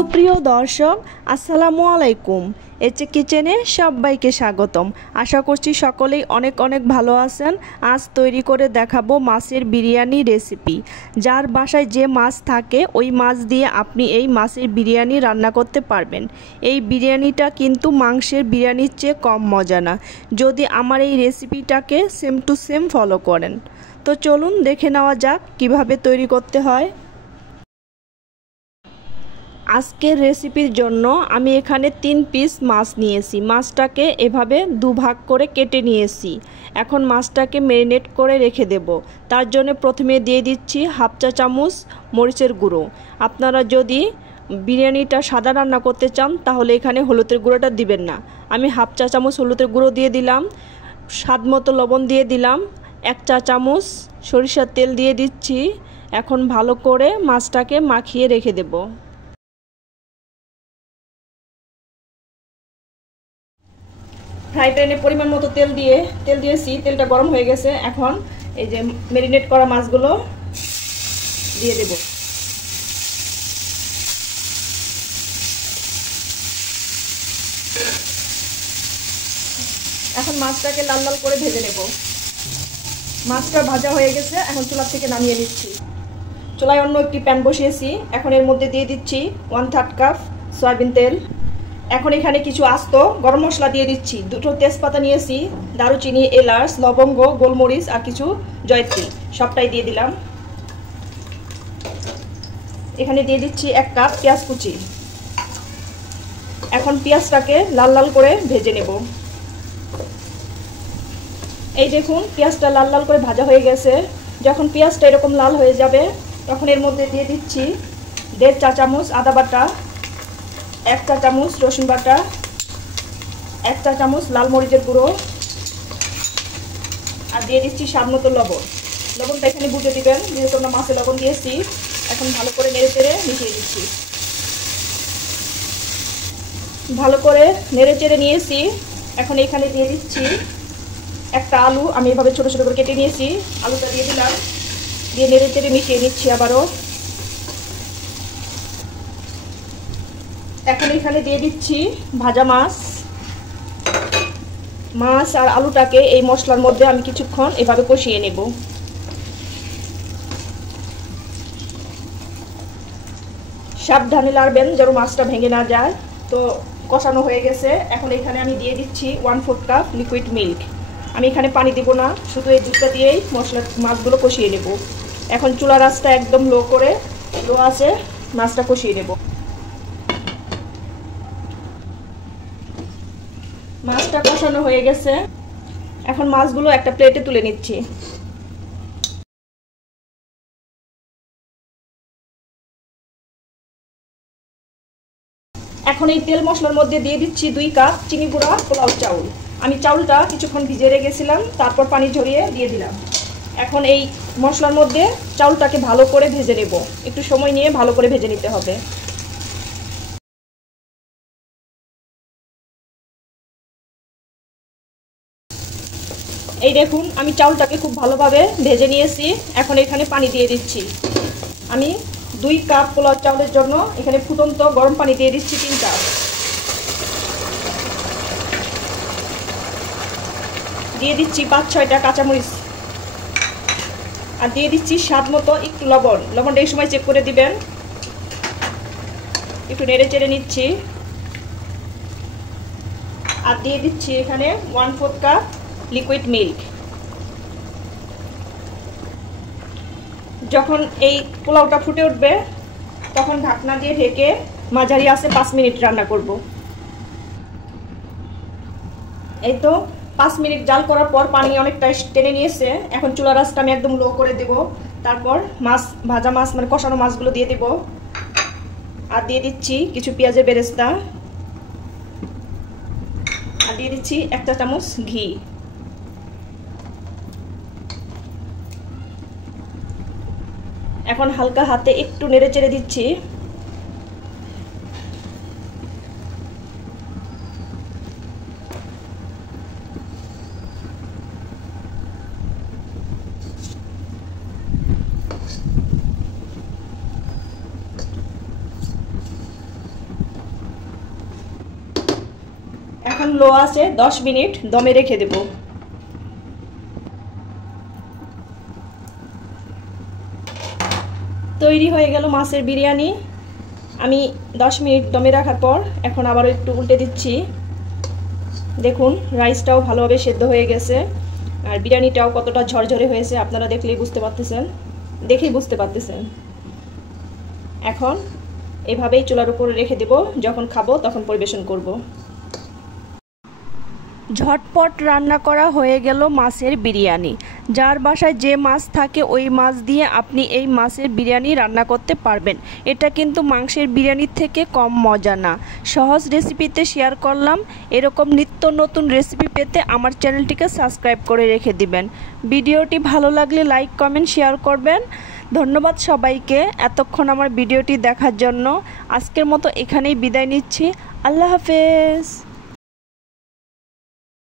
সুপ্রিয় দর্শক, আসসালামু আলাইকুম। এচে কিচেনে সবাইকে স্বাগতম। আশা করছি সকলেই অনেক অনেক ভালো আছেন। আজ তৈরি করে দেখাবো মাছের বিরিয়ানি রেসিপি। যার বাসায় যে মাছ থাকে ওই মাছ দিয়ে আপনি এই মাছের বিরিয়ানি রান্না করতে পারবেন। এই বিরিয়ানিটা কিন্তু মাংসের বিরিয়ানির চেয়ে কম মজা না, যদি আমার এই রেসিপিটাকে সেম টু সেম ফলো করেন। তো চলুন দেখে নেওয়া যাক কিভাবে তৈরি করতে হয়। আজকের রেসিপির জন্য আমি এখানে 3 পিস মাছ নিয়েছি। মাছটাকে এভাবে দুভাগ করে কেটে নিয়েছি। এখন মাছটাকে ম্যারিনেট করে রেখে দেব। তার জন্য প্রথমে দিয়ে দিচ্ছি 1/2 চা চামচ মরিচের গুঁড়ো। আপনারা যদি বিরিয়ানিটা সাদা রান্না করতে চান তাহলে এখানে হলুদের গুঁড়োটা দিবেন না। আমি 1/2 চা চামচ হলুদের গুঁড়ো দিয়ে দিলাম, স্বাদ মতো লবণ দিয়ে দিলাম, 1 চা চামচ সরিষার তেল দিয়ে দিচ্ছি। এখন ভালো করে মাছটাকে মাখিয়ে রেখে দেব। ফ্রাই প্যানে পরিমাণ মতো তেল দিয়েছি, তেলটা গরম হয়ে গেছে। এখন এই যে ম্যারিনেট করা মাছগুলো দিয়ে দেব। এখন মাছটাকে লাল লাল করে ভেজে নেব। মাছটা ভাজা হয়ে গেছে, এখন চুলা থেকে নামিয়ে নিচ্ছি। চুলায় অন্য একটি প্যান বসিয়েছি। এখন এর মধ্যে দিয়ে দিচ্ছি 1/3 কাপ সয়াবিন তেল। এখন এখানে কিছু আস্ত গরম মশলা দিয়ে দিচ্ছি। 2টো তেজপাতা নিয়েছি, দারুচিনি, এলাচ, লবঙ্গ, গোলমরিচ আর কিছু জয়ত্রী, সবটাই দিয়ে দিলাম। এখানে দিয়ে দিচ্ছি 1 কাপ পেঁয়াজ কুচি। এখন পেঁয়াজটাকে লাল লাল করে ভেজে নেব। এই দেখুন পেঁয়াজটা লাল লাল করে ভাজা হয়ে গেছে। যখন পেঁয়াজটা এরকম লাল হয়ে যাবে তখন এর মধ্যে দিয়ে দিচ্ছি 1.5 চা চামচ আদা বাটা, 1 চা চামচ রসুন বাটা, 1 চা চামচ লাল মরিচের গুঁড়ো, আর দিয়ে দিচ্ছি স্বাদ মতো লবণ। লবণটা এখানে বুঝে দিবেন, যেহেতু আমরা মাছে লবণ দিয়েছি। এখন ভালো করে নেড়ে চেড়ে মিশিয়ে দিচ্ছি। ভালো করে নেড়ে চেড়ে নিয়েছি। এখন এখানে দিয়ে দিচ্ছি একটা আলু, আমি এভাবে ছোটো ছোটো করে কেটে নিয়েছি। আলুটা দিয়ে দিলাম, দিয়ে নেড়ে চেড়ে মিশিয়ে নিচ্ছি আবারও। এখন এখানে দিয়ে দিচ্ছি ভাজা মাছ। মাছ আর আলুটাকে এই মশলার মধ্যে আমি কিছুক্ষণ এভাবে কষিয়ে নেব। সাবধানে লাড়বেন যেন মাছটা ভেঙে না যায়। তো কষানো হয়ে গেছে। এখন এখানে আমি দিয়ে দিচ্ছি 1/4 কাপ লিকুইড মিল্ক। আমি এখানে পানি দিব না, শুধু এই দুধটা দিয়েই মাছগুলো কষিয়ে নেব। এখন চুলার আঁচটা একদম লো আছে মাছটা কষিয়ে নেব। মাছটা কষানো হয়ে গেছে। এখন মাছগুলো একটা প্লেটে তুলে নিচ্ছি। এখন এই তেল মশলার মধ্যে দিয়ে দিচ্ছি 2 কাপ চিনি গুঁড়া পোলাও চাউল। আমি চাউলটা কিছুক্ষণ ভিজিয়ে রেখেছিলাম, তারপর পানি ঝরিয়ে দিয়ে দিলাম। এখন এই মশলার মধ্যে চাউলটাকে ভালো করে ভেজে নেব। একটু সময় নিয়ে ভালো করে ভেজে নিতে হবে। এই দেখুন আমি চাউলটাকে খুব ভালোভাবে ভেজে নিয়েছি। এখন এখানে পানি দিয়ে দিচ্ছি। আমি 2 কাপ পোলাও চাউলের জন্য এখানে ফুটন্ত গরম পানি দিয়ে দিচ্ছি 3 কাপ। দিয়ে দিচ্ছি 5-6টা কাঁচামরিচ, আর দিয়ে দিচ্ছি স্বাদ মতো একটু লবণ। লবণটা এই সময় চেক করে দিবেন। একটু নেড়ে চেড়ে নিচ্ছি। আর দিয়ে দিচ্ছি এখানে 1/4 কাপ লিকুইড মিল্ক। যখন এই পোলাওটা ফুটে উঠবে তখন ঢাকনা দিয়ে ঢেকে মাঝারি আঁচে 5 মিনিট রান্না করব। এই তো 5 মিনিট জাল করার পর পানি অনেকটা টেনে নিয়েছে। এখন চুলার আঁচটা আমি একদম লো করে দেব। তারপর ভাজা মাছ মানে কষানো মাছগুলো দিয়ে দেব। আর দিয়ে দিচ্ছি কিছু পেঁয়াজের বেরেস্তা, আর দিয়ে দিচ্ছি 1 চা চামচ ঘি। এখন হালকা হাতে একটু নেড়ে চেড়ে দিচ্ছি। মিডিয়াম লো আছে 10 মিনিট দমে রেখে দেব। তৈরি হয়ে গেল মাছের বিরিয়ানি। আমি 10 মিনিট দমে রাখার পর এখন আবার একটু উল্টে দিচ্ছি। দেখুন রাইসটাও ভালোভাবে সেদ্ধ হয়ে গেছে আর বিরিয়ানিটাও কতটা ঝরঝরে হয়েছে আপনারা দেখলেই বুঝতে পারতেছেন, দেখেই বুঝতে পারতেছেন। এখন এভাবেই চুলার উপরে রেখে দেব, যখন খাবো তখন পরিবেশন করব। ঝটপট রান্না করা হয়ে গেল মাছের বিরিয়ানি। যার বাসায় যে মাছ থাকে ওই মাছ দিয়ে আপনি এই মাছের বিরিয়ানি রান্না করতে পারবেন। এটা কিন্তু মাংসের বিরিয়ানির থেকে কম মজা না। সহজ রেসিপিতে শেয়ার করলাম। এরকম নিত্য নতুন রেসিপি পেতে আমার চ্যানেলটিকে সাবস্ক্রাইব করে রেখে দিবেন। ভিডিওটি ভালো লাগলে লাইক কমেন্ট শেয়ার করবেন। ধন্যবাদ সবাইকে এতক্ষণ আমার ভিডিওটি দেখার জন্য। আজকের মতো এখানেই বিদায় নিচ্ছি। আল্লাহ হাফেজ।